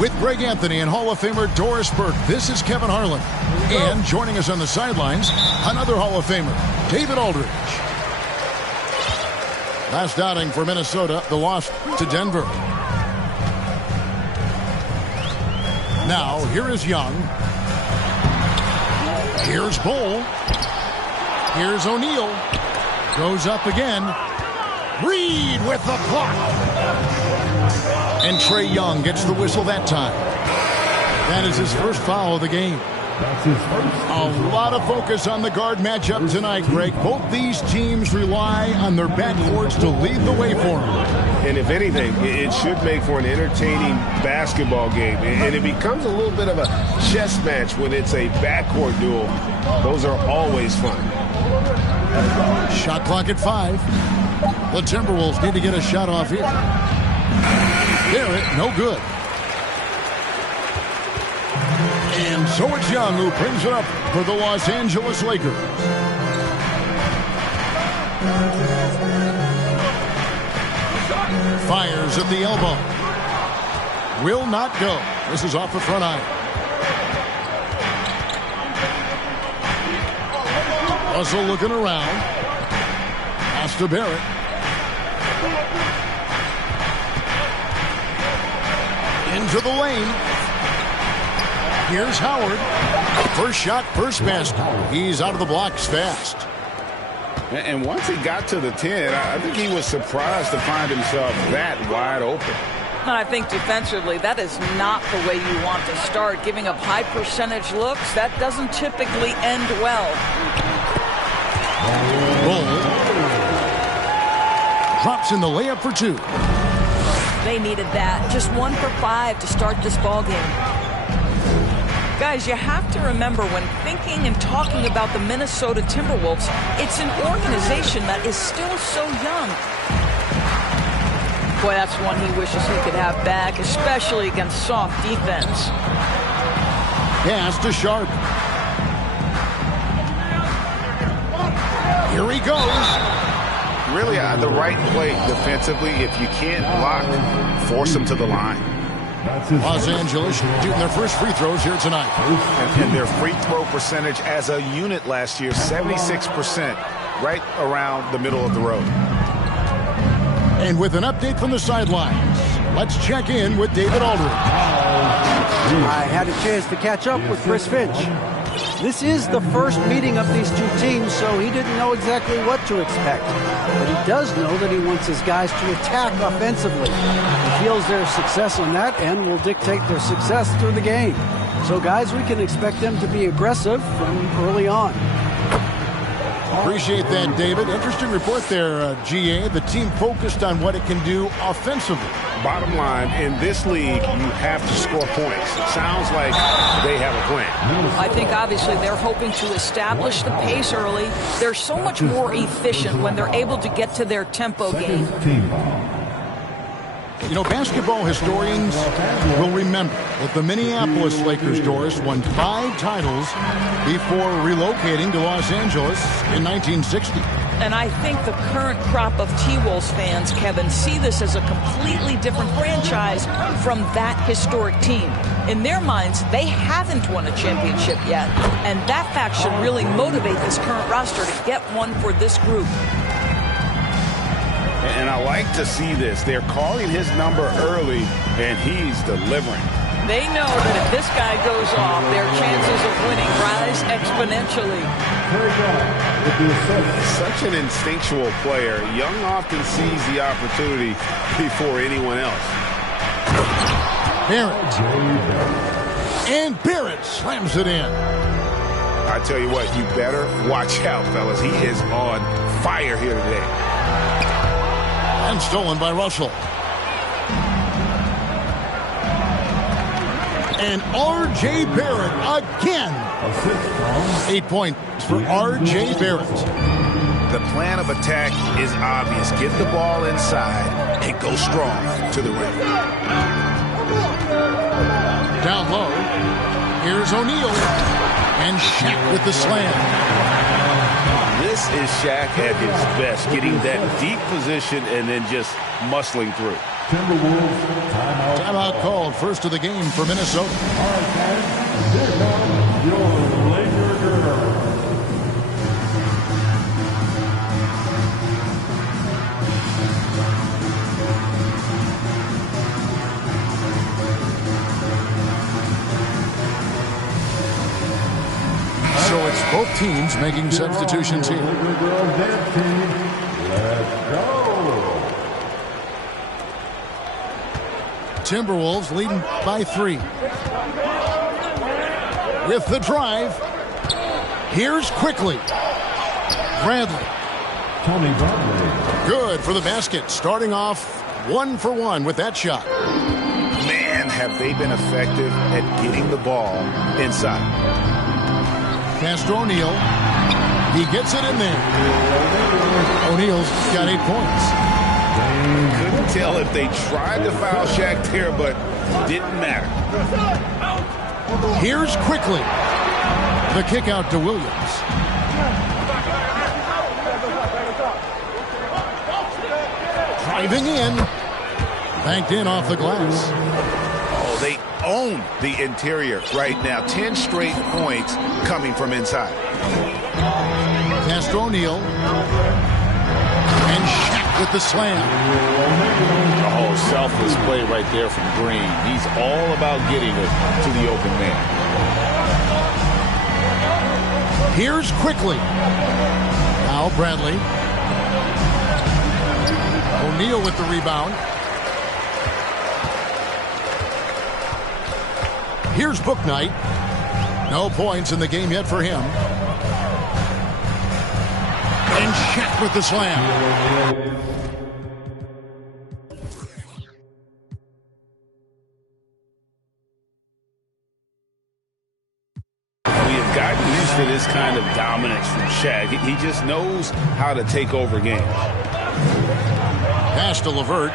With Greg Anthony and Hall of Famer Doris Burke, this is Kevin Harlan. And joining us on the sidelines, another Hall of Famer, David Aldridge. Last outing for Minnesota, the loss to Denver. Now, here is Young. Here's Bull. Here's O'Neal. Goes up again. Reed with the block. And Trae Young gets the whistle that time. That is his first foul of the game. That's his first. A lot of focus on the guard matchup tonight, Greg. Both these teams rely on their backcourts to lead the way for them. And if anything, it should make for an entertaining basketball game. And it becomes a little bit of a chess match when it's a backcourt duel. Those are always fun. Shot clock at 5. The Timberwolves need to get a shot off here. Barrett, no good. And so it's Young who brings it up for the Los Angeles Lakers. Fires at the elbow. Will not go. This is off the front eye. Russell looking around. Pass to Barrett. Into the lane. Here's Howard. First shot, first basket. He's out of the blocks fast. And once he got to the 10, I think he was surprised to find himself that wide open. I think defensively, that is not the way you want to start. Giving up high percentage looks, that doesn't typically end well. Bull drops in the layup for 2. They needed that. Just 1 for 5 to start this ball game. Guys, you have to remember when thinking and talking about the Minnesota Timberwolves, it's an organization that is still so young. Boy, that's one he wishes he could have back, especially against soft defense. Pass to Sharp. Here he goes. Really the right play defensively. If you can't block, force him to the line. Los Angeles shooting their first free throws here tonight. And their free throw percentage as a unit last year, 76%, right around the middle of the road. And with an update from the sidelines, let's check in with David Aldridge. I had a chance to catch up with Chris Finch. This is the first meeting of these two teams, so he didn't know exactly what to expect. But he does know that he wants his guys to attack offensively. He feels their success on that end will dictate their success through the game. So, guys, we can expect them to be aggressive from early on. Appreciate that, David. Interesting report there, GA. The team focused on what it can do offensively. Bottom line, in this league, you have to score points. It sounds like they have a plan. I think obviously they're hoping to establish the pace early. They're so much more efficient when they're able to get to their tempo game. You know, basketball historians will remember that the Minneapolis Lakers, Doris, won 5 titles before relocating to Los Angeles in 1960. And I think the current crop of T-Wolves fans, Kevin, see this as a completely different franchise from that historic team. In their minds, they haven't won a championship yet. And that fact should really motivate this current roster to get one for this group. And I like to see this. They're calling his number early, and he's delivering. They know that if this guy goes off, their chances of winning rise exponentially. Such an instinctual player. Young often sees the opportunity before anyone else. Barrett. And Barrett slams it in. I tell you what, you better watch out, fellas. He is on fire here today. And stolen by Russell. And R.J. Barrett again. 8 points for R.J. Barrett. The plan of attack is obvious. Get the ball inside and go strong to the rim. Down low. Here's O'Neal. And Shaq with the slam. This is Shaq at his best, getting that deep position and then just muscling through. Timeout called, first of the game for Minnesota. So it's both teams making substitutions here. Timberwolves leading by 3. With the drive. Here's quickly. Bradley. Good for the basket. Starting off 1 for 1 with that shot. Man, have they been effective at getting the ball inside. Pass to O'Neal. He gets it in there. O'Neal's got 8 points. Couldn't tell if they tried to foul Shaq there, but didn't matter. Here's quickly. The kick out to Williams. Driving in. Banked in off the glass. Oh, they own the interior right now. 10 straight points coming from inside. Pass to O'Neal. And Shaq with the slam. Oh, selfless play right there from Green. He's all about getting it to the open man. Here's Quickly. Now Bradley. O'Neal with the rebound. Here's Bouknight. No points in the game yet for him. And Shaq with the slam. We have gotten used to this kind of dominance from Shaq. He just knows how to take over games. Pass to LeVert.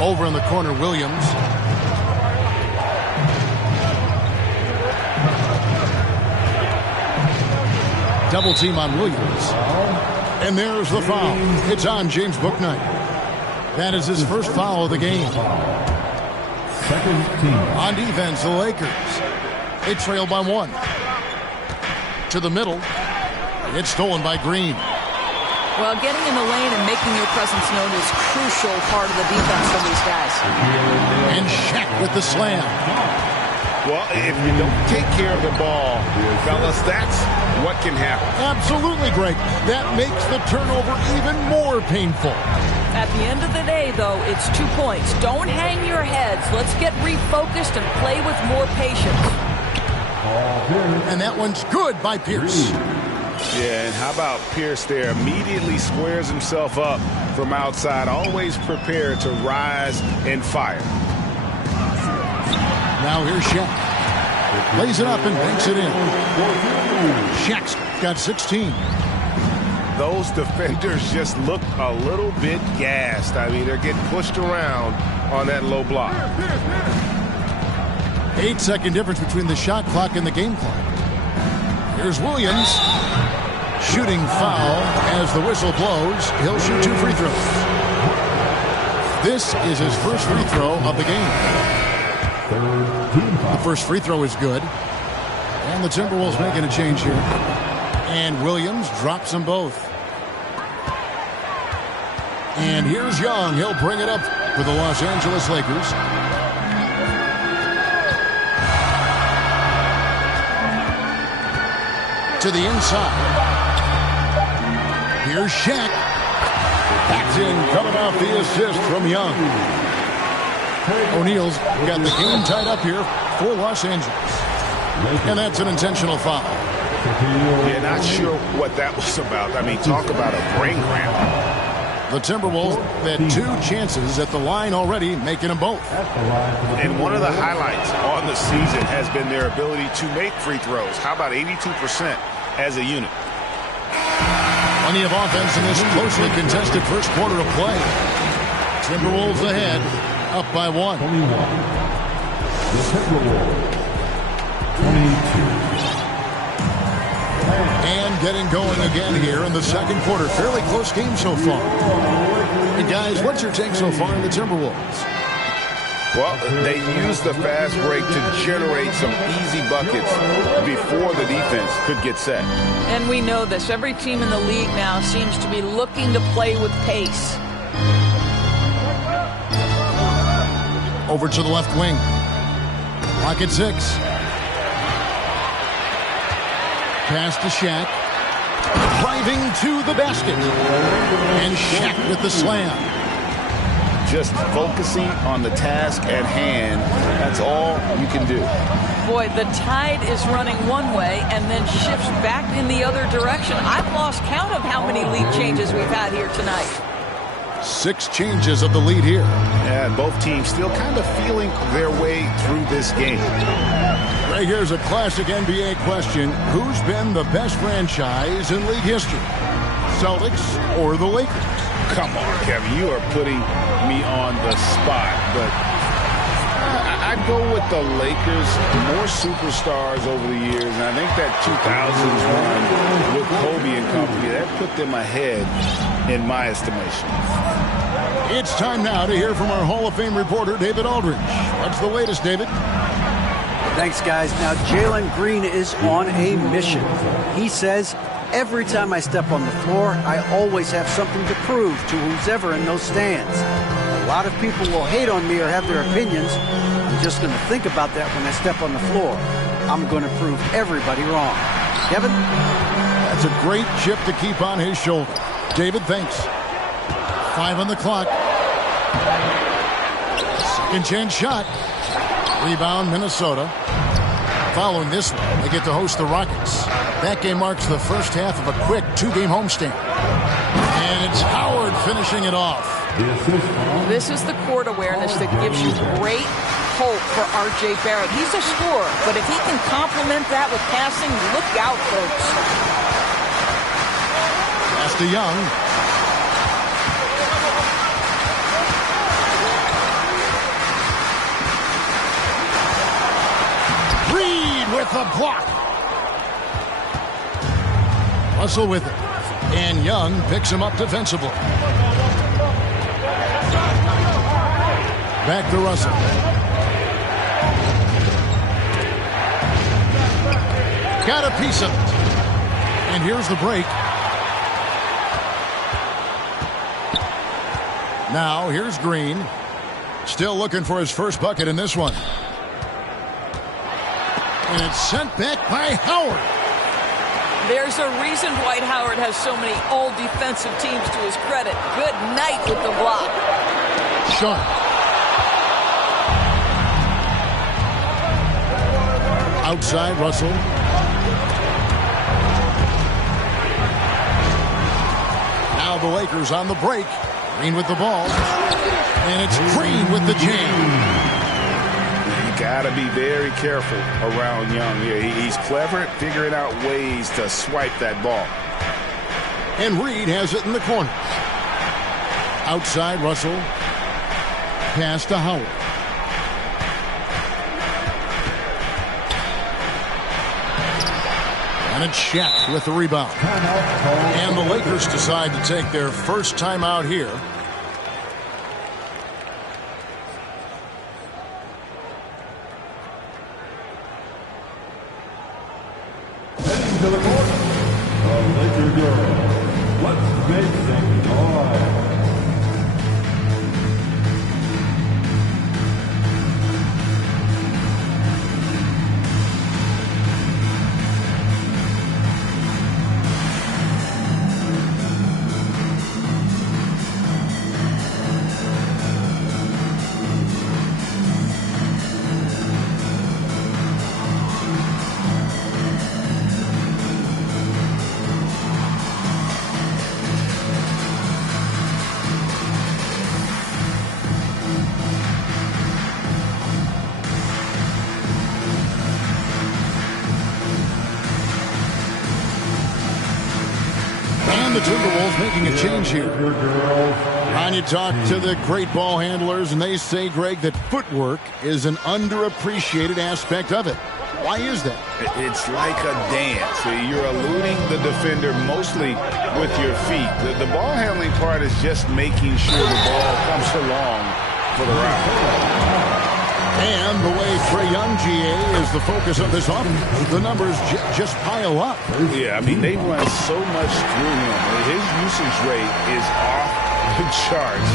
Over in the corner, Williams. Double team on Williams. And there's the foul. It's on James Bouknight. That is his first foul of the game. Second team. On defense, the Lakers. They trail by 1. To the middle. It's stolen by Green. Well, getting in the lane and making your presence known is a crucial part of the defense for these guys. And Shaq with the slam. Well, if you don't take care of the ball, fellas, that's what can happen. Absolutely, Greg. That makes the turnover even more painful. At the end of the day, though, it's 2 points. Don't hang your heads. Let's get refocused and play with more patience. And that one's good by Pierce. Yeah, and how about Pierce there? Immediately squares himself up from outside, always prepared to rise and fire. Now here's Shaq. Lays it up and banks it in. Shaq's got 16. Those defenders just look a little bit gassed. I mean, they're getting pushed around on that low block. 8-second difference between the shot clock and the game clock. Here's Williams. Shooting foul as the whistle blows. He'll shoot 2 free throws. This is his first free throw of the game. The first free throw is good. And the Timberwolves making a change here. And Williams drops them both. And here's Young. He'll bring it up for the Los Angeles Lakers. To the inside. Here's Shaq. Backs in, coming off the assist from Young. O'Neal's got the game tied up here for Los Angeles. And that's an intentional foul. Yeah, not sure what that was about. I mean, talk about a brain cramp. The Timberwolves had 2 chances at the line already, making them both. And one of the highlights on the season has been their ability to make free throws. How about 82% as a unit? Plenty of offense in this closely contested first quarter of play. Timberwolves ahead, up by 1. 21. The Timberwolves. 22. And getting going again here in the second quarter. Fairly close game so far. And guys, what's your take so far in the Timberwolves? Well, they used the fast break to generate some easy buckets before the defense could get set. And we know this. Every team in the league now seems to be looking to play with pace. Over to the left wing. Pocket 6. Pass to Shaq. Driving to the basket. And Shaq with the slam. Just focusing on the task at hand. That's all you can do. Boy, the tide is running one way and then shifts back in the other direction. I've lost count of how many lead changes we've had here tonight. 6 changes of the lead here. And both teams still kind of feeling their way through this game. Right here's a classic NBA question. Who's been the best franchise in league history? Celtics or the Lakers? Come on, Kevin, you are putting me on the spot, but I'd go with the Lakers. More superstars over the years, and I think that 2000s run with Kobe and company, that put them ahead in my estimation. It's time now to hear from our Hall of Fame reporter, David Aldridge. What's the latest, David? Thanks, guys. Now, Jalen Green is on a mission. He says Every time I step on the floor, I always have something to prove to who's ever in those stands. A lot of people will hate on me or have their opinions. I'm just going to think about that when I step on the floor. I'm going to prove everybody wrong. Kevin? That's a great chip to keep on his shoulder. David, thanks. 5 on the clock. Second chance shot. Rebound, Minnesota. Following this one, they get to host the Rockets. That game marks the first half of a quick 2-game homestand. And it's Howard finishing it off. This is the court awareness that gives you great hope for R.J. Barrett. He's a scorer, but if he can complement that with passing, look out, folks. Pass to Young. With the block. Russell with it. And Young picks him up defensively. Back to Russell. Got a piece of it. And here's the break. Now here's Green. Still looking for his first bucket in this one. And it's sent back by Howard. There's a reason Dwight Howard has so many all-defensive teams to his credit. Good night with the block. Sharp. Outside, Russell. Now the Lakers on the break. Green with the ball. And it's Green with the jam. Got to be very careful around Young. Yeah, he's clever at figuring out ways to swipe that ball. And Reed has it in the corner. Outside, Russell. Pass to Howard. And it's Shaq with the rebound. And the Lakers decide to take their first time out here. To the court, the Laker girls. Let's make some noise. The Timberwolves making a change here. Ron, you talk to the great ball handlers, and they say, Greg, that footwork is an underappreciated aspect of it. Why is that? It's like a dance. You're eluding the defender mostly with your feet. The ball handling part is just making sure the ball comes along for the round. And the way Trae Young, GA, is the focus of this offense, the numbers just pile up. Yeah, I mean, they run so much through him. His usage rate is off the charts.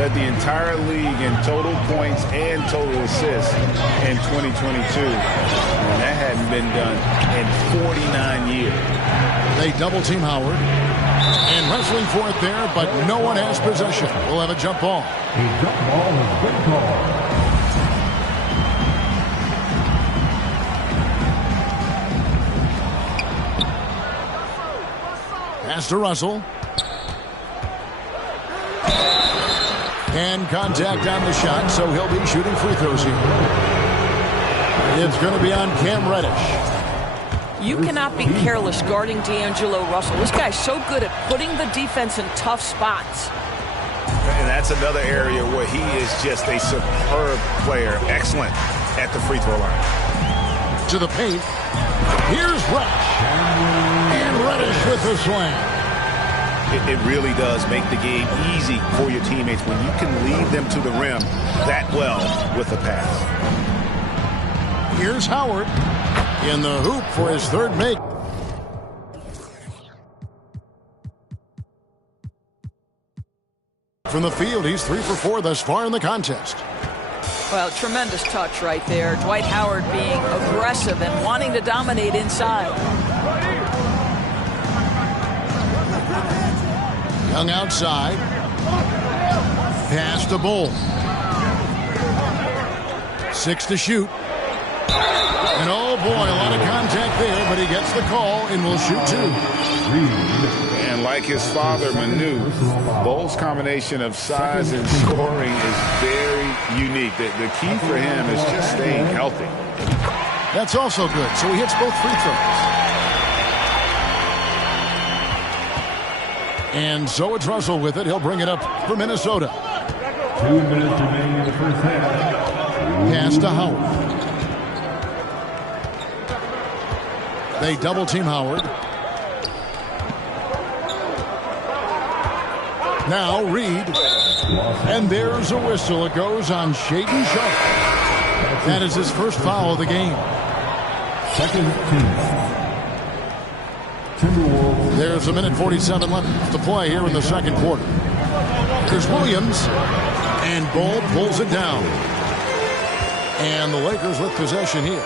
Led the entire league in total points and total assists in 2022. And that hadn't been done in 49 years. They double-team Howard. And wrestling for it there, but no one has possession. We'll have a jump ball. A jump ball has been called. Pass to Russell. And contact on the shot, so he'll be shooting free throws here. It's going to be on Cam Reddish. You cannot be careless guarding D'Angelo Russell. This guy's so good at putting the defense in tough spots. And that's another area where he is just a superb player. Excellent at the free throw line. To the paint. Here's Reddish. And Reddish with the slam. It really does make the game easy for your teammates when you can lead them to the rim that well with a pass. Here's Howard in the hoop for his third make. from the field. He's 3 for 4 thus far in the contest. Well, tremendous touch right there. Dwight Howard being aggressive and wanting to dominate inside. Young outside. Pass to Bull. 6 to shoot. And oh boy, a lot of contact there, but he gets the call and will shoot 2. And like his father, Manu, Bull's combination of size and scoring is very unique. The key for him is just staying healthy. That's also good, so he hits both free throws. And so it's Russell with it. He'll bring it up for Minnesota. 2 minutes remaining in the first half. Pass to Howard. They double team Howard. Now Reed. And there's a whistle. It goes on Shaedon Sharpe. That is his first foul of the game. Second team. Timberwolves. There's a minute 47 left to play here in the second quarter. There's Williams. And Bull pulls it down. And the Lakers with possession here.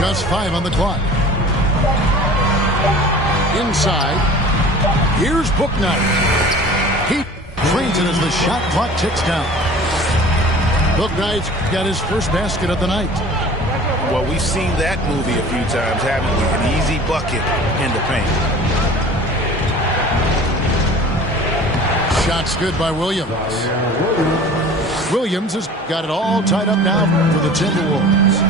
Just 5 on the clock. Inside. Here's Bouknight. He trains it as the shot clock ticks down. Bouknight's got his first basket of the night. Well, we've seen that movie a few times, haven't we? An easy bucket in the paint. Shot's good by Williams. Williams has got it all tied up now for the Timberwolves.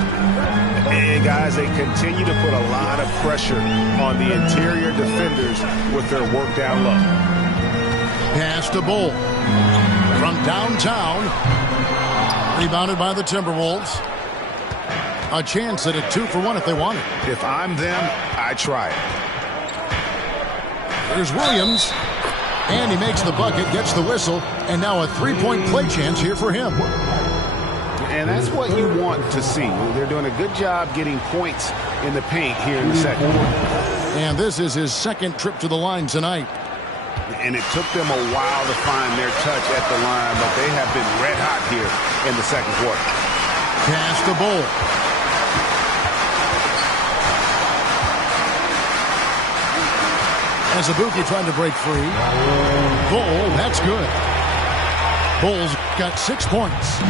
And guys, they continue to put a lot of pressure on the interior defenders with their work down low. Pass to Bull. From downtown. Rebounded by the Timberwolves. A chance at a 2 for 1 if they want it. If I'm them, I try it. There's Williams. And he makes the bucket, gets the whistle, and now a 3-point play chance here for him. And that's what you want to see. They're doing a good job getting points in the paint here in the second quarter. And this is his second trip to the line tonight. And it took them a while to find their touch at the line, but they have been red hot here in the second quarter. Pass to Bull. As Azubuike trying to break free. Bull, that's good. Bull's got 6 points.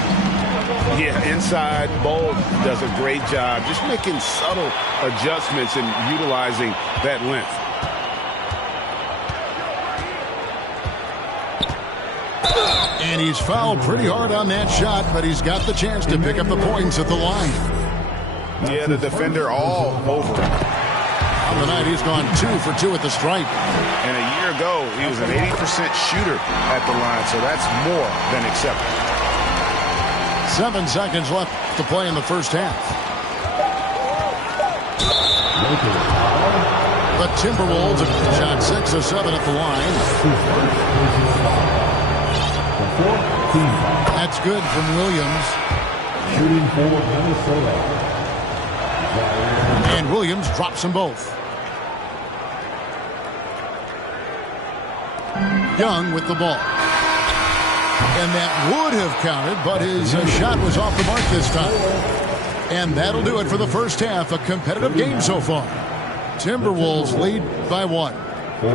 Yeah, inside, Bull does a great job just making subtle adjustments and utilizing that length. And he's fouled pretty hard on that shot, but he's got the chance to pick up the points at the line. Yeah, the defender all over him. On the night, he's gone 2 for 2 at the stripe. And a year ago, he was an 80% shooter at the line, so that's more than acceptable. 7 seconds left to play in the first half. The Timberwolves have shot 6 of 7 at the line. That's good from Williams. Shooting for Minnesota. And Williams drops them both. Young with the ball. And that would have counted, but his shot was off the mark this time. And that'll do it for the first half. A competitive game so far. Timberwolves lead by 1.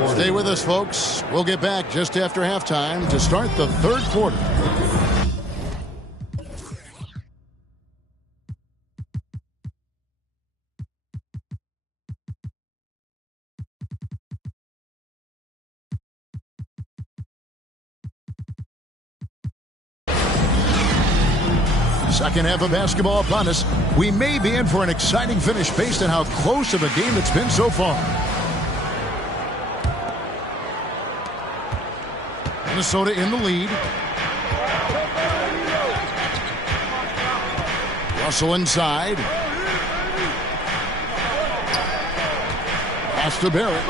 Stay with us, folks. We'll get back just after halftime to start the third quarter. Second half of basketball upon us. We may be in for an exciting finish based on how close of a game it's been so far. Minnesota in the lead. Russell inside. Pass to Barrett.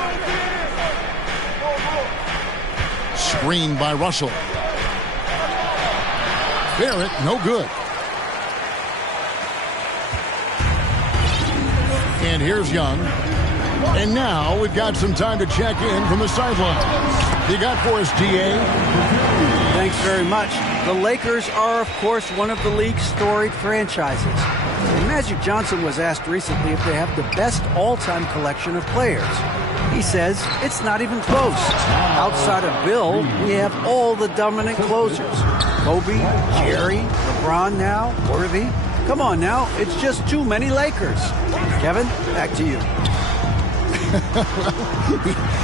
Screened by Russell. Barrett, no good. And here's Young. And now we've got some time to check in from the sidelines. You got for us, DA? Thanks very much. The Lakers are, of course, one of the league's storied franchises. And Magic Johnson was asked recently if they have the best all-time collection of players. He says it's not even close. Outside of Bill, we have all the dominant closers. Kobe, Jerry, LeBron now, Worthy. Come on now, it's just too many Lakers. Kevin, back to you.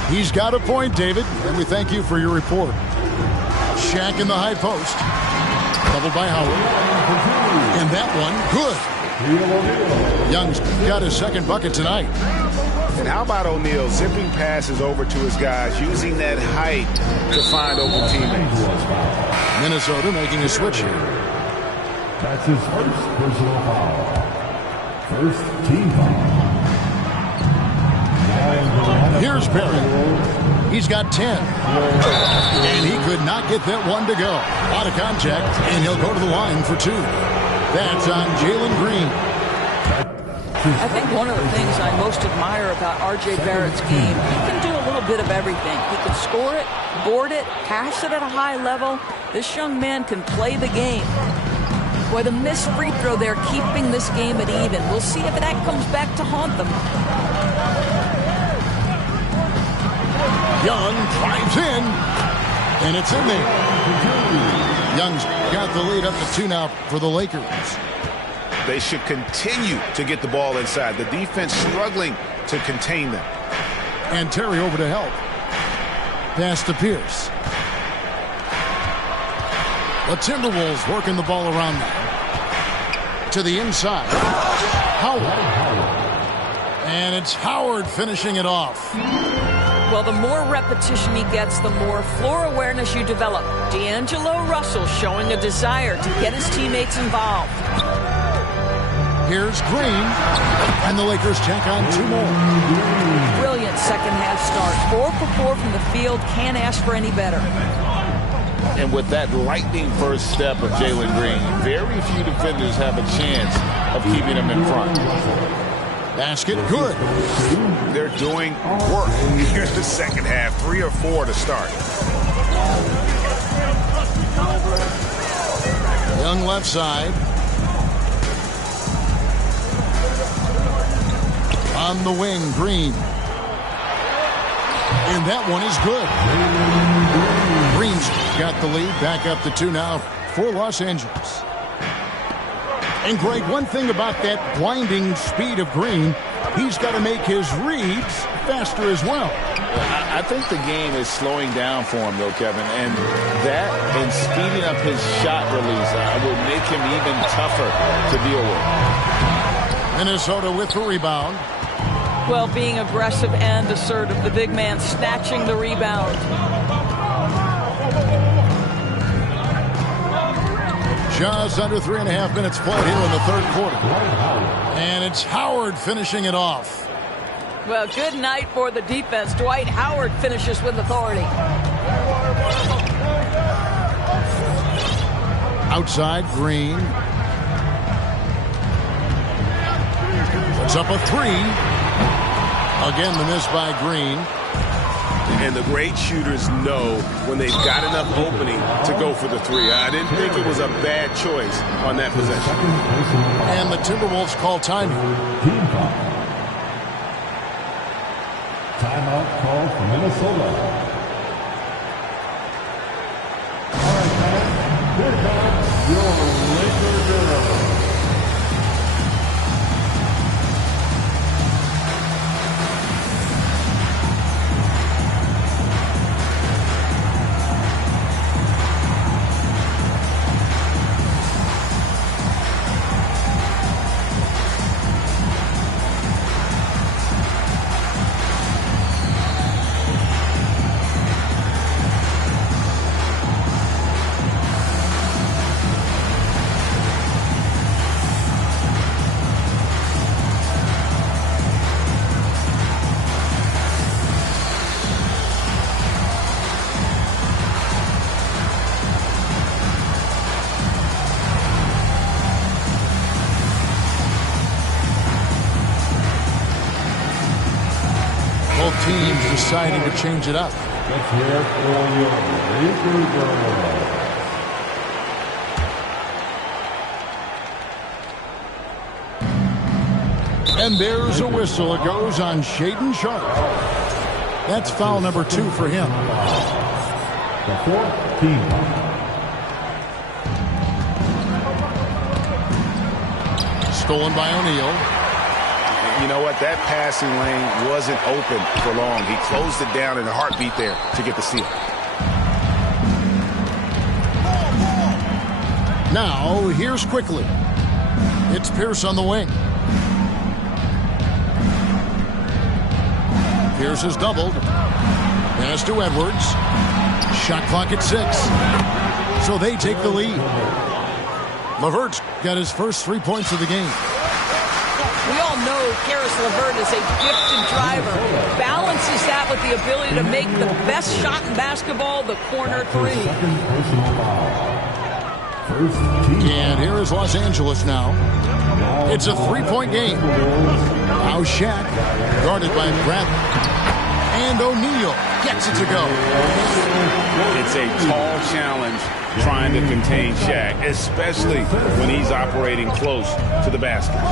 He's got a point, David, and we thank you for your report. Shaq in the high post. Doubled by Howard. And that one, good. Young's got his second bucket tonight. And how about O'Neal zipping passes over to his guys, using that height to find open teammates. Minnesota making a switch here. That's his first personal foul. First team foul. Here's Perry. He's got 10. And he could not get that one to go. Out of contact, and he'll go to the line for 2. That's on Jalen Green. I think one of the things I most admire about R.J. Barrett's game, he can do a little bit of everything. He can score it, board it, pass it at a high level. This young man can play the game. Boy, the missed free throw there, keeping this game at even. We'll see if that comes back to haunt them. Young drives in, and it's in there. Young's got the lead up to 2 now for the Lakers. They should continue to get the ball inside. The defense struggling to contain them. And Terry over to help. Pass to Pierce. The Timberwolves working the ball around now. To the inside. Howard. And it's Howard finishing it off. Well, the more repetition he gets, the more floor awareness you develop. D'Angelo Russell showing a desire to get his teammates involved. Here's Green, and the Lakers check on 2 more. Brilliant second half start. 4 for 4 from the field. Can't ask for any better. And with that lightning first step of Jalen Green, very few defenders have a chance of keeping him in front. Basket good. They're doing work here in the second half. 3 or 4 to start. Young left side. On the wing, Green. And that one is good. Green's got the lead. Back up to 2 now for Los Angeles. And, Greg, one thing about that blinding speed of Green, he's got to make his reads faster as well. I think the game is slowing down for him, though, Kevin. And that and speeding up his shot release will make him even tougher to deal with. Minnesota with the rebound. Well, being aggressive and assertive. The big man snatching the rebound. Just under 3.5 minutes played here in the third quarter. And it's Howard finishing it off. Well, good night for the defense. Dwight Howard finishes with authority. Outside, Green. Puts up a 3. Again, the miss by Green. And the great shooters know when they've got enough opening to go for the 3. I didn't think it was a bad choice on that possession. And the Timberwolves call timing. Team foul. Timeout call for Minnesota. All right, guys. Here comes your Lakers girl. deciding to change it up. Let's hear it for your Lakers girls. And there's a whistle. It goes on Shaedon Sharpe. That's foul number 2 for him. The fourth team. Stolen by O'Neal. You know what? That passing lane wasn't open for long. He closed it down in a heartbeat there to get the steal. Now, here's quickly. It's Pierce on the wing. Pierce is doubled. Pass to Edwards. Shot clock at 6. So they take the lead. LeVert's got his first 3 points of the game. We all know Karis LeVert is a gifted driver. Balances that with the ability to make the best shot in basketball, the corner 3. And here is Los Angeles now. It's a 3-point game. Now Shaq, guarded by Bradley. And O'Neal gets it to go. It's a tall challenge trying to contain Shaq, especially when he's operating close to the basket.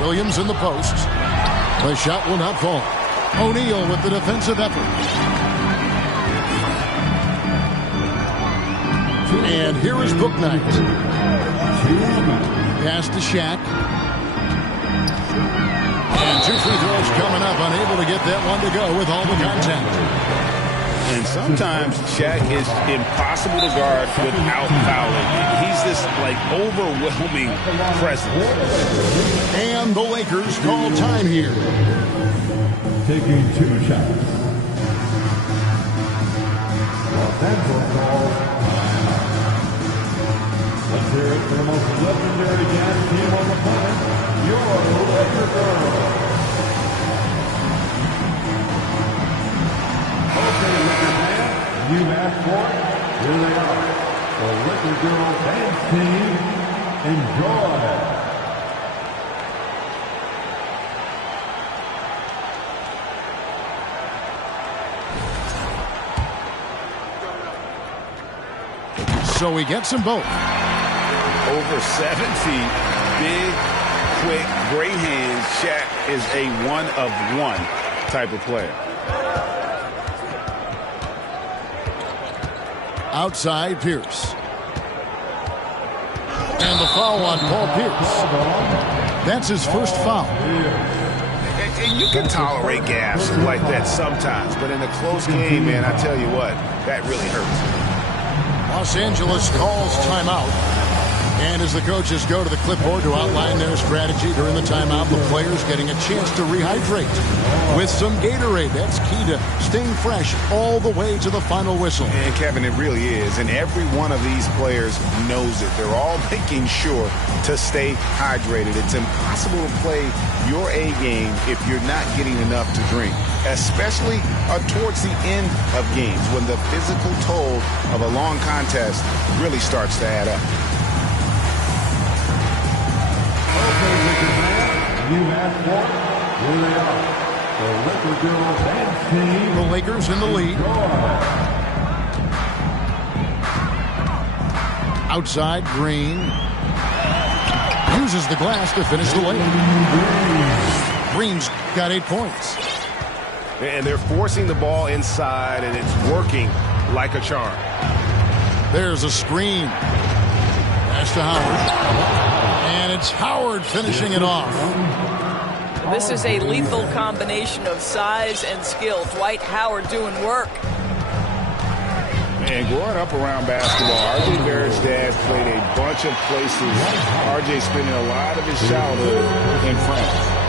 Williams in the post. The shot will not fall. O'Neal with the defensive effort. And here is Bouknight. Pass to Shaq. And 2 free throws coming up. Unable to get that one to go with all the contact. And sometimes Shaq is impossible to guard without fouling. He's this, like, overwhelming presence. And the Lakers call time here. Taking 2 shots. Los Angeles calls timeout. Let's hear it for the most legendary Jazz team on the planet, your Lakers girls. Okay, Lakers fans, you asked for it. Here they are. The Lakers girls dance team. Enjoy. So he gets them both. Over 7 feet, big, quick, great hands. Shaq is a one-of-one type of player. Outside Pierce. And the foul on Paul Pierce. That's his first foul. And you can tolerate gaffes like that sometimes, but in a close game, man, I tell you what, that really hurts. Los Angeles calls timeout. And as the coaches go to the clipboard to outline their strategy during the timeout, the players getting a chance to rehydrate with some Gatorade. That's key to staying fresh all the way to the final whistle. And Kevin, it really is. And every one of these players knows it. They're all making sure to stay hydrated. It's impossible to play your A game if you're not getting enough to drink, especially towards the end of games when the physical toll of a long contest really starts to add up. Okay, Lakers fans, you asked for it. Here they are. The Lakers girls dance team. The Lakers in the lead. Outside, Green uses the glass to finish the layup. Green's got 8 points. And they're forcing the ball inside, and it's working like a charm. There's a screen. Pass to Howard. And it's Howard finishing it off. This is a lethal combination of size and skill. Dwight Howard doing work. And growing up around basketball, R.J. Barrett's dad played a bunch of places. R.J. spending a lot of his childhood in France.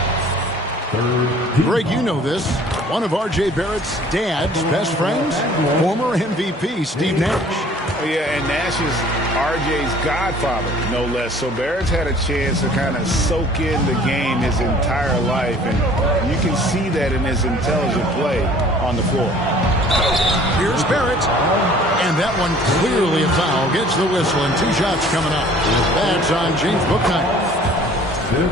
Greg, you know this. One of R.J. Barrett's dad's best friends, former MVP Steve Nash. Oh, yeah, and Nash is R.J.'s godfather, no less. So Barrett's had a chance to kind of soak in the game his entire life, and you can see that in his intelligent play on the floor. Here's Barrett, and that one clearly a foul. Gets the whistle, and 2 shots coming up. That's on James Bouknight.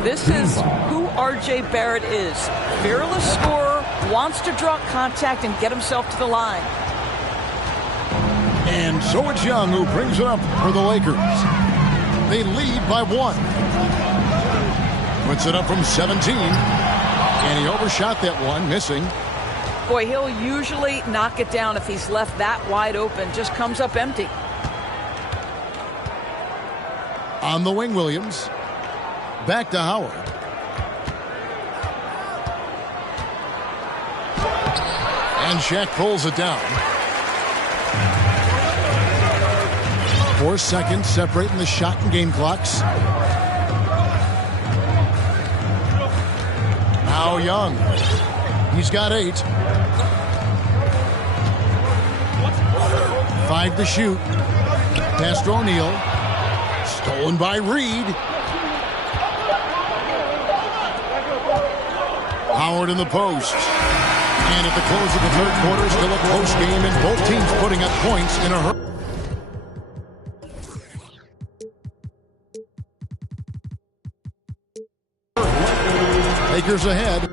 This is who R.J. Barrett is. Fearless scorer, wants to draw contact and get himself to the line. And so it's Young who brings it up for the Lakers. They lead by 1. Puts it up from 17. And he overshot that one, missing. Boy, he'll usually knock it down if he's left that wide open. Just comes up empty. On the wing, Williams. Back to Howard. And Shaq pulls it down. 4 seconds separating the shot and game clocks. Now Young. He's got 8. 5 to shoot. Pass to O'Neal. Stolen by Reed. Howard in the post. And at the close of the third quarter, still a close game, and both teams putting up points in a hurry. Lakers ahead.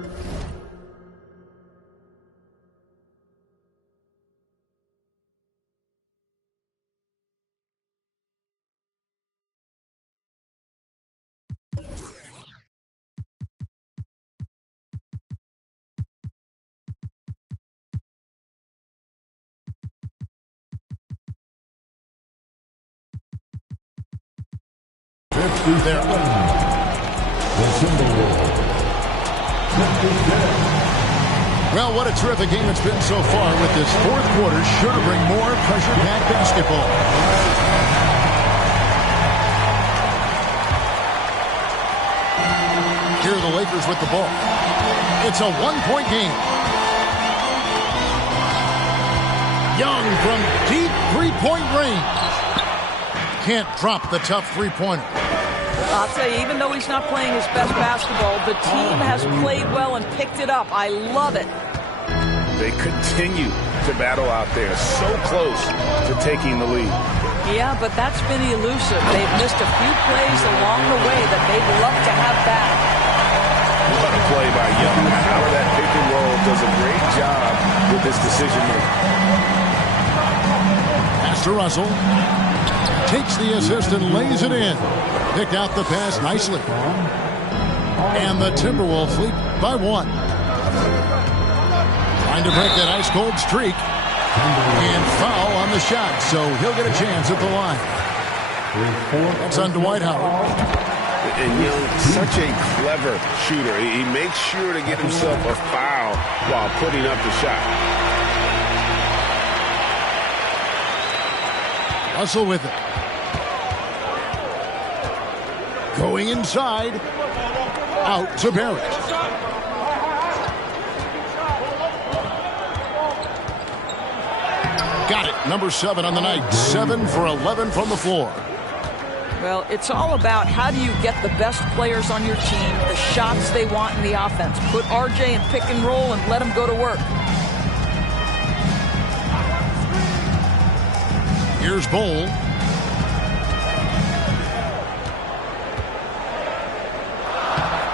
There. Well, what a terrific game it's been so far, with this fourth quarter sure to bring more pressure-packed basketball. Here are the Lakers with the ball. It's a one-point game. Young from deep three-point range. Can't drop the tough three-pointer. I'll tell you, even though he's not playing his best basketball, the team has played well and picked it up. I love it. They continue to battle out there, so close to taking the lead. Yeah, but that's been elusive. They've missed a few plays along the way that they'd love to have back. What a play by Young. Out of that pick and roll, does a great job with this decision making. Pass to Russell. Takes the assist and lays it in. Picked out the pass nicely. And the Timberwolves lead by 1. Trying to break that ice-cold streak. And foul on the shot, so he'll get a chance at the line. That's on Dwight Howard. And Young, such a clever shooter. He makes sure to get himself a foul while putting up the shot. Russell with it. Going inside. Out to Barrett. Got it. Number 7 on the night. 7 for 11 from the floor. Well, it's all about how do you get the best players on your team, the shots they want in the offense. Put RJ in pick and roll and let him go to work. Here's Bowl.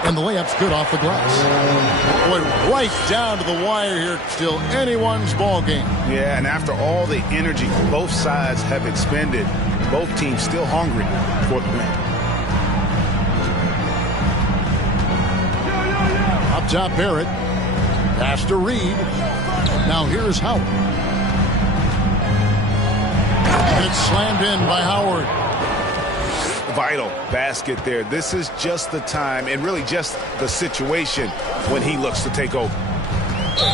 And the layup's good off the glass. Boy, right down to the wire here. Still anyone's ball game. Yeah, and after all the energy both sides have expended, both teams still hungry for the win. Up top, Barrett. Pass to Reed. Now here's Howard. It's slammed in by Howard. Vital basket there. This is just the time and really just the situation when he looks to take over.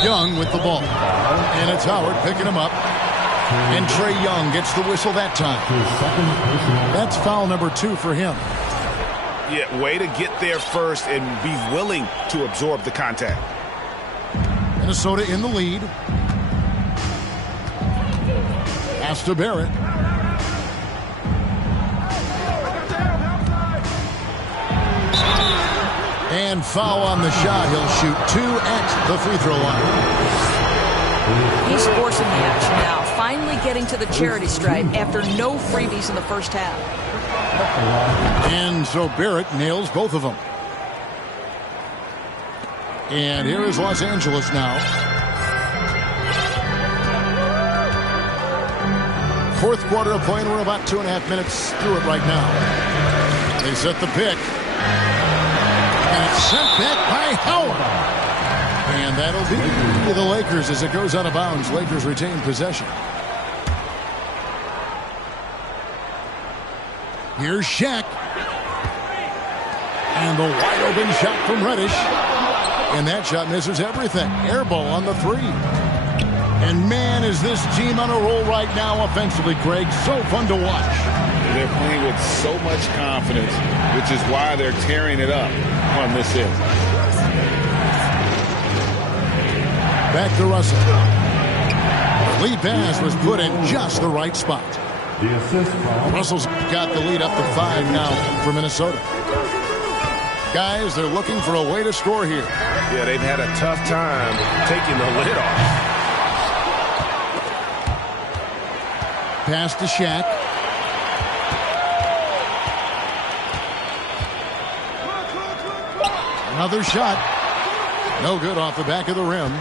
Young with the ball. And it's Howard picking him up. And Trae Young gets the whistle that time. That's foul number 2 for him. Yeah, way to get there first and be willing to absorb the contact. Minnesota in the lead. Pass to Barrett. And foul on the shot. He'll shoot 2 at the free throw line. He's forcing the action now, finally getting to the charity stripe after no freebies in the first half. And so Barrett nails both of them. And here is Los Angeles now. Fourth quarter of play, and we're about 2.5 minutes through it right now. They set the pick. And it's sent back by Howard. And that'll be the Lakers as it goes out of bounds. Lakers retain possession. Here's Shaq. And the wide open shot from Reddish. And that shot misses everything. Air ball on the three. And man, is this team on a roll right now offensively, Greg. So fun to watch. They're playing with so much confidence, which is why they're tearing it up on this end. Back to Russell. Lead pass was put in just the right spot. The assist from Russell's got the lead up to 5 now for Minnesota. Guys, they're looking for a way to score here. Yeah, they've had a tough time taking the lid off. Pass to Shaq. Another shot. No good off the back of the rim.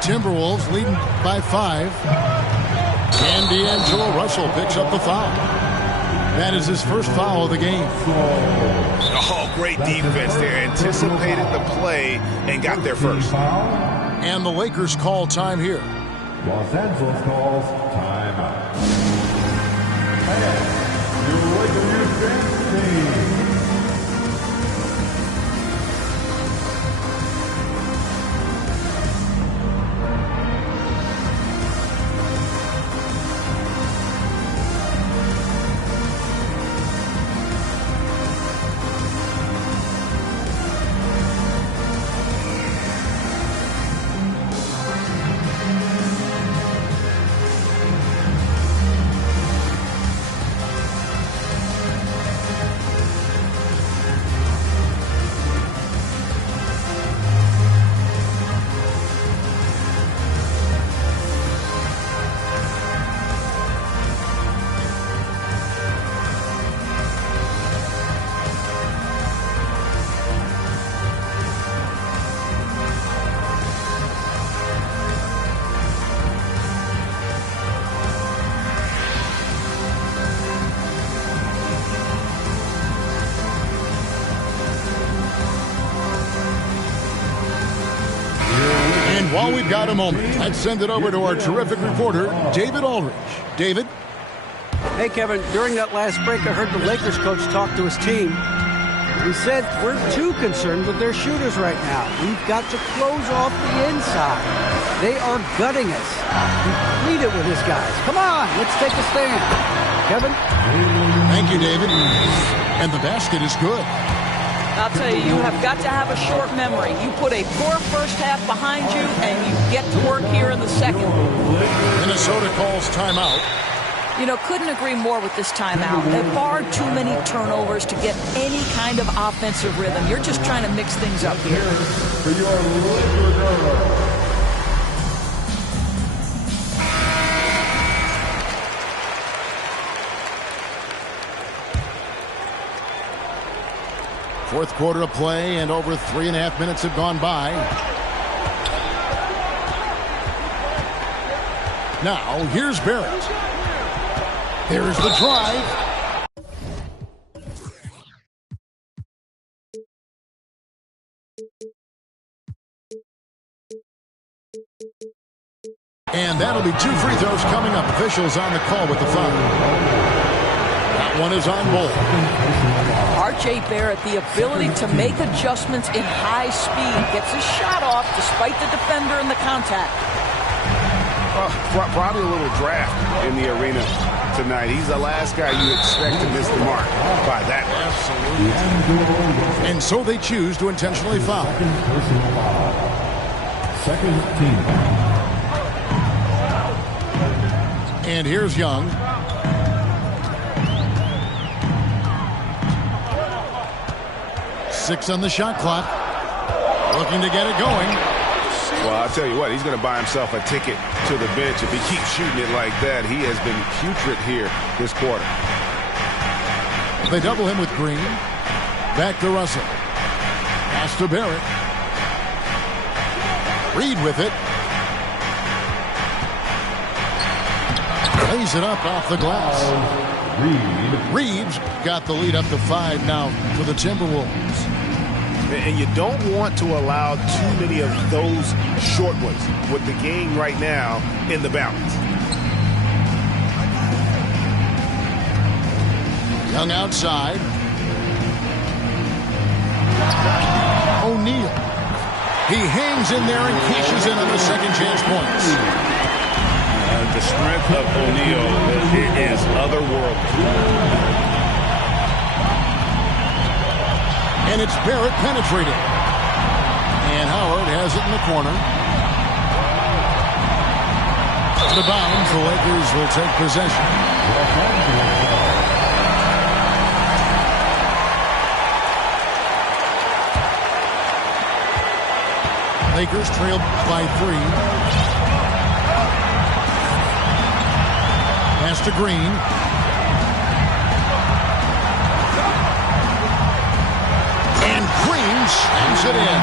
Timberwolves leading by 5. And D'Angelo Russell picks up the foul. That is his first foul of the game. Oh, great defense there. Anticipated the play and got there first. And the Lakers call time here. Los Angeles calls timeout. And your Lakers dance team. While we've got a moment, let's send it over to our terrific reporter, David Aldridge. David? Hey, Kevin, during that last break, I heard the Lakers coach talk to his team. He said, we're too concerned with their shooters right now. We've got to close off the inside. They are gutting us. He pleaded with his guys. Come on, let's take a stand. Kevin? Thank you, David. And the basket is good. I'll tell you, you have got to have a short memory. You put a poor first half behind you, and you get to work here in the second. Minnesota calls timeout. You know, couldn't agree more with this timeout. There are too many turnovers to get any kind of offensive rhythm. You're just trying to mix things up here. For your Lakers. Fourth quarter of play, and over 3.5 minutes have gone by. Now, here's Barrett. Here's the drive. And that'll be 2 free throws coming up. Officials on the call with the foul. That one is on Bull. R.J. Barrett, the ability to make adjustments in high speed, gets his shot off despite the defender and the contact. Probably a little draft in the arena tonight. He's the last guy you expect to miss the mark by that. Absolutely. And so they choose to intentionally foul. Second team. And here's Young. Six on the shot clock. Looking to get it going. Well, I'll tell you what, he's going to buy himself a ticket to the bench if he keeps shooting it like that. He has been putrid here this quarter. They double him with Green. Back to Russell. Pass to Barrett. Reed with it. Lays it up off the glass. Reed's got the lead up to 5 now for the Timberwolves. And you don't want to allow too many of those short ones with the game right now in the balance. Young outside. O'Neal. He hangs in there and cashes in on the second chance points. The strength of O'Neal is otherworldly. And it's Barrett penetrating. And Howard has it in the corner. The bounds, the Lakers will take possession. Lakers trailed by 3. Pass to Green. And Green slams it in.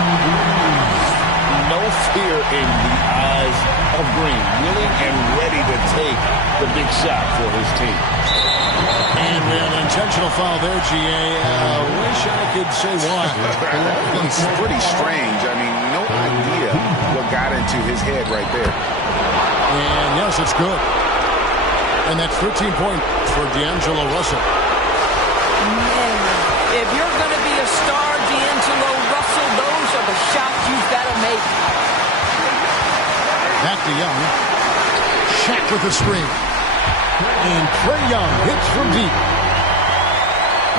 No fear in the eyes of Green. Willing and ready to take the big shot for his team. And we have an intentional foul there, G.A. Wish I could say why. It's pretty strange. I mean, no idea what got into his head right there. And yes, it's good. And that's 13 points for D'Angelo Russell. Man, if you're going to be a star, D'Angelo Russell, those are the shots you've got to make. Back to Young. Shaq with the screen. And Trae Young hits from deep.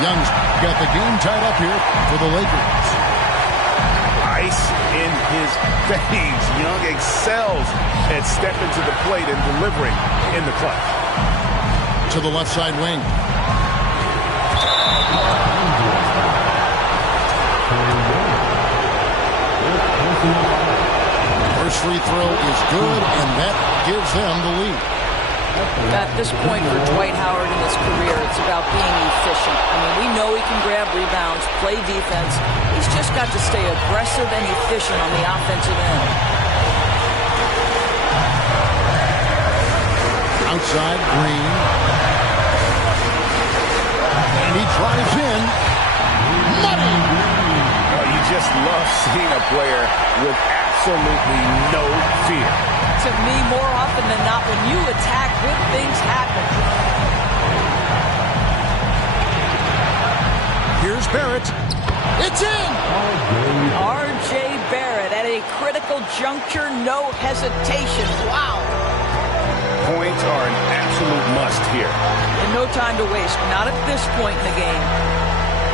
Young's got the game tied up here for the Lakers. Ice in his veins. Young excels at stepping to the plate and delivering in the clutch. To the left side wing. First free throw is good, and that gives them the lead. At this point for Dwight Howard in his career, it's about being efficient. I mean, we know he can grab rebounds, play defense. He's just got to stay aggressive and efficient on the offensive end. Outside, Green. And he drives in. Money! You just love seeing a player with absolutely no fear. To me, more often than not, when you attack, good things happen. Here's Barrett. It's in! R.J. Barrett at a critical juncture, no hesitation. Wow. Points are an absolute must here. And no time to waste, not at this point in the game.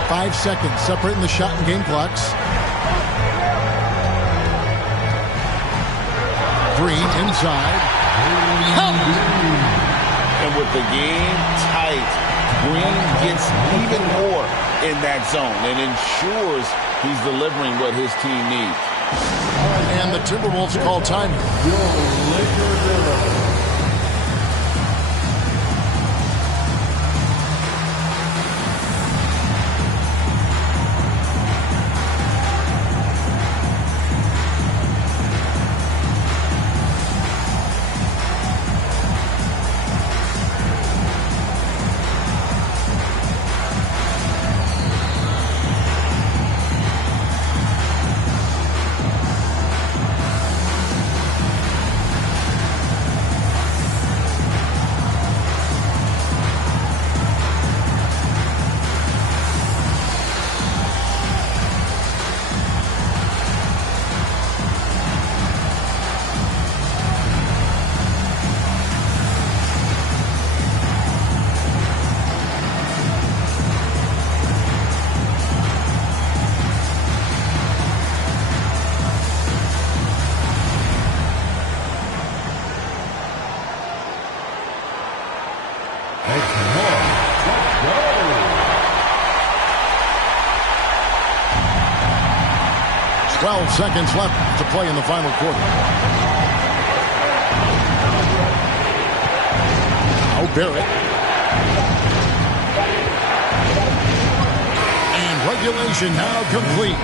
5 seconds separating the shot and game clocks. Green inside. And with the game tight, Green gets even more in that zone and ensures he's delivering what his team needs. And the Timberwolves call time. Let's go. 12 seconds left to play in the final quarter. Oh, Barrett. And regulation now complete.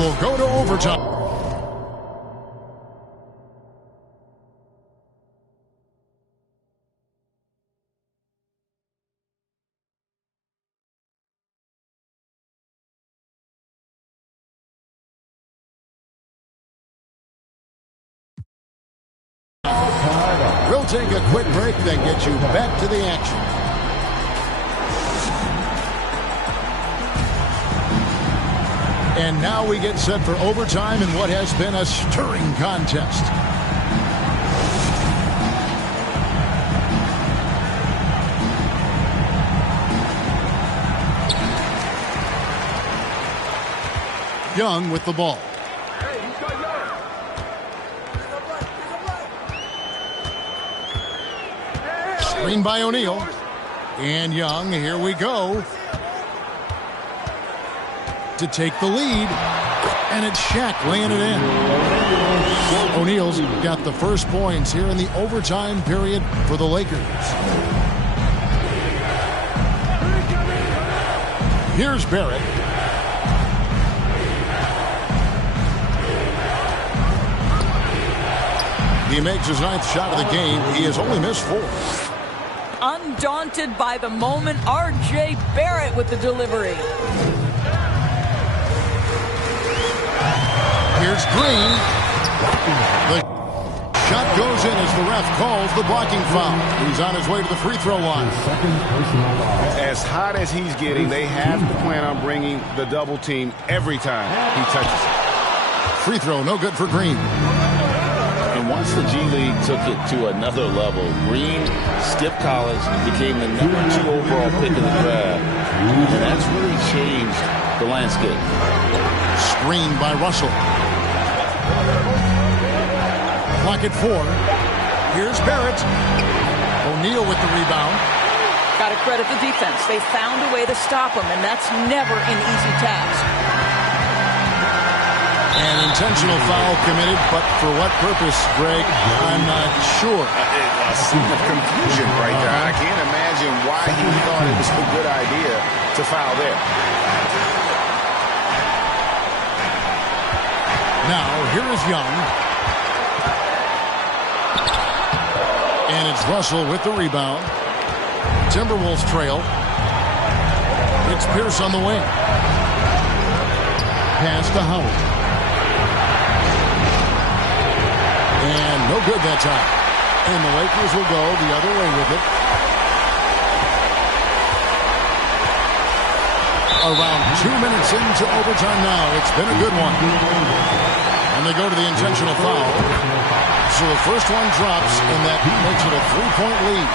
will go to overtime. We'll take a quick break, then get you back to the action. And now we get set for overtime in what has been a stirring contest. Young with the ball. Screen by O'Neal. And Young, here we go. To take the lead. And it's Shaq laying it in. O'Neal's got the first points here in the overtime period for the Lakers. Here's Barrett. He makes his 9th shot of the game. He has only missed 4. Undaunted by the moment, R.J. Barrett with the delivery. Here's Green. The shot goes in as the ref calls the blocking foul. He's on his way to the free throw line. As hot as he's getting, they have to plan on bringing the double team every time he touches it. Free throw, no good for Green. And once the G League took it to another level, Green skipped college, became the #2 overall pick in the draft, and that's really changed the landscape. Screen by Russell. Clock at 4. Here's Barrett. O'Neal with the rebound. Got to credit the defense. They found a way to stop him, and that's never an easy task. An intentional foul committed, but for what purpose, Greg, I'm not sure. A scene of confusion right there. I can't imagine why he thought it was a good idea to foul there. Now, here is Young. And it's Russell with the rebound. Timberwolves trail. It's Pierce on the wing. Pass to Howard. And no good that time. And the Lakers will go the other way with it. Around 2 minutes into overtime now. It's been a good one. And they go to the intentional foul. So the first one drops, and that makes it a 3-point lead.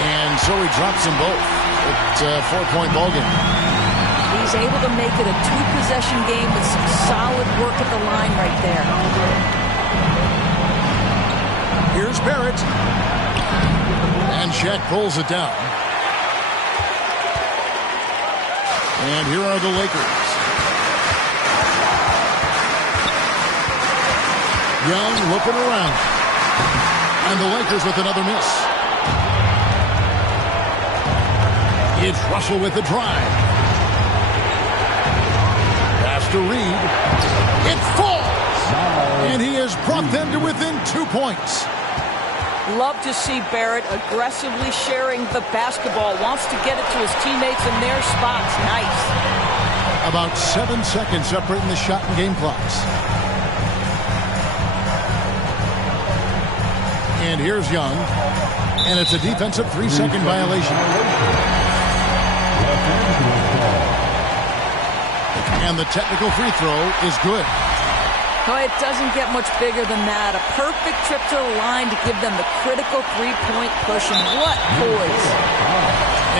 And so he drops them both. It's a 4-point ballgame. He's able to make it a 2-possession game with some solid work at the line right there. Here's Barrett. And Shaq pulls it down. And here are the Lakers. Young looking around. And the Lakers with another miss. It's Russell with the drive. Pass to Reed. It falls. And he has brought them to within 2 points. Love to see Barrett aggressively sharing the basketball. Wants to get it to his teammates in their spots. Nice. About 7 seconds separating the shot and game clocks. And here's Young. And it's a defensive 3-second violation. And the technical free throw is good. Oh, it doesn't get much bigger than that. A perfect trip to the line to give them the critical 3-point push. And what poise.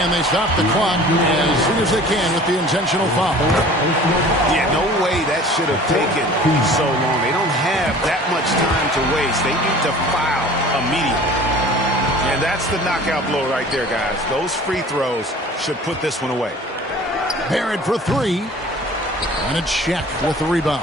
And they stop the clock as soon as they can with the intentional foul. Yeah, no way that should have taken so long. They don't have that much time to waste. They need to foul immediately. And that's the knockout blow right there, guys. Those free throws should put this one away. Barrett for 3. And it's Shaq with the rebound.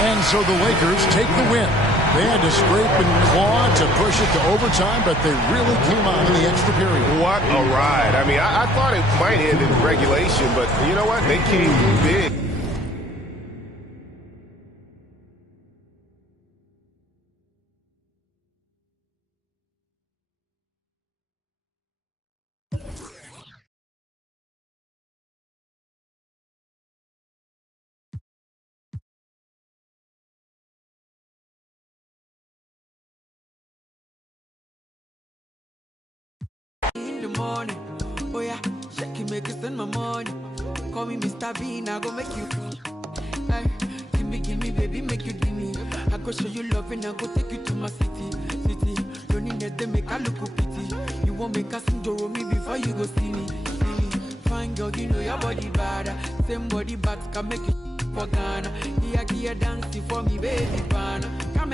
And so the Lakers take the win. They had to scrape and claw to push it to overtime, but they really came on in the extra period. What a ride. I mean, I thought it might end in regulation, but you know what? They came through big. In the morning, oh yeah, shake it, make you spend my money. Call me Mr. Bean, I go make you. Hey, give me, baby, make you give me. I go show you love and I go take you to my city. Don't need that, they make I look pity. You won't make us enjoy me before you go see me. Fine girl, you know your body bad. Same body but can make you for Ghana. Here, dancing for me, baby, pana. Come